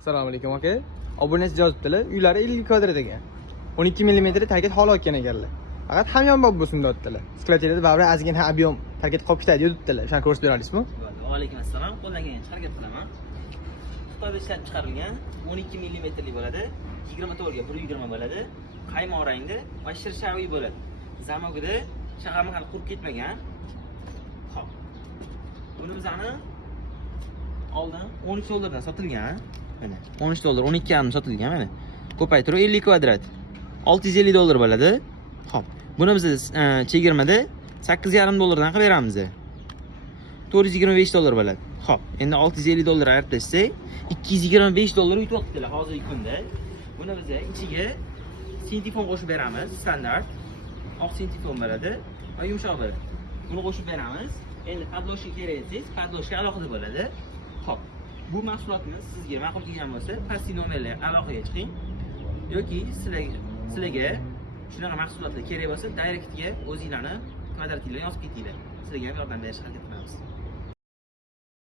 Assalomu alaykum aka. Obunasi yozibdilar, uylari 50 kvadrat ekan. 12 mm target holi olgan ekanlar. Faqat hamyonbop bo'lsin deyaptilar. Sklatlarda baribir ozgina ob'yom target qolib ketadi deyaptilar. Shuni ko'rsatib berasizmi? Va alaykum assalom. Qo'ldan kelgancha harakat qilaman. Xitoyda ishlab chiqarilgan 12 mm bo'ladi. 20 to'rga 120 bo'ladi. Qaymoq rangda va shirshaviy bo'ladi. Zamogida shag'al qurib ketmagan. Xo'p. Buni bizani oldin 13 dollardan sotilgan. Mana 13 dollar, 12 ham sotilgan mana. Ko'paytirib 50 kvadrat. 650 dollar bo'ladi. Xo'p. Buni biz chegirmada 8,5 dollardan qilib beramiz. 425 dollar bo'ladi. Xo'p, endi 650 dollar ayirib tashlasak, 225 dollar yutyaptilar hozirgi kunda. Buni biz ichiga sintifon qo'shib beramiz, standart. Oq sintifon bo'ladi va yumshoq bo'ladi. Buni qo'shib beramiz. Endi podloshka kerak desangiz, podloshka alohida bo'ladi. Xo'p, bu mahsulotni sizga ma'qul kelgan bo'lsa, pastki nomerlarga aloqaga chiqing yoki sizlarga shunaqa mahsulotlar kerak bo'lsa, direktga o'zingizlarni kvadratinglarni yozib ketinglar. Sizlarga ham yordam berishga harakat qilamiz.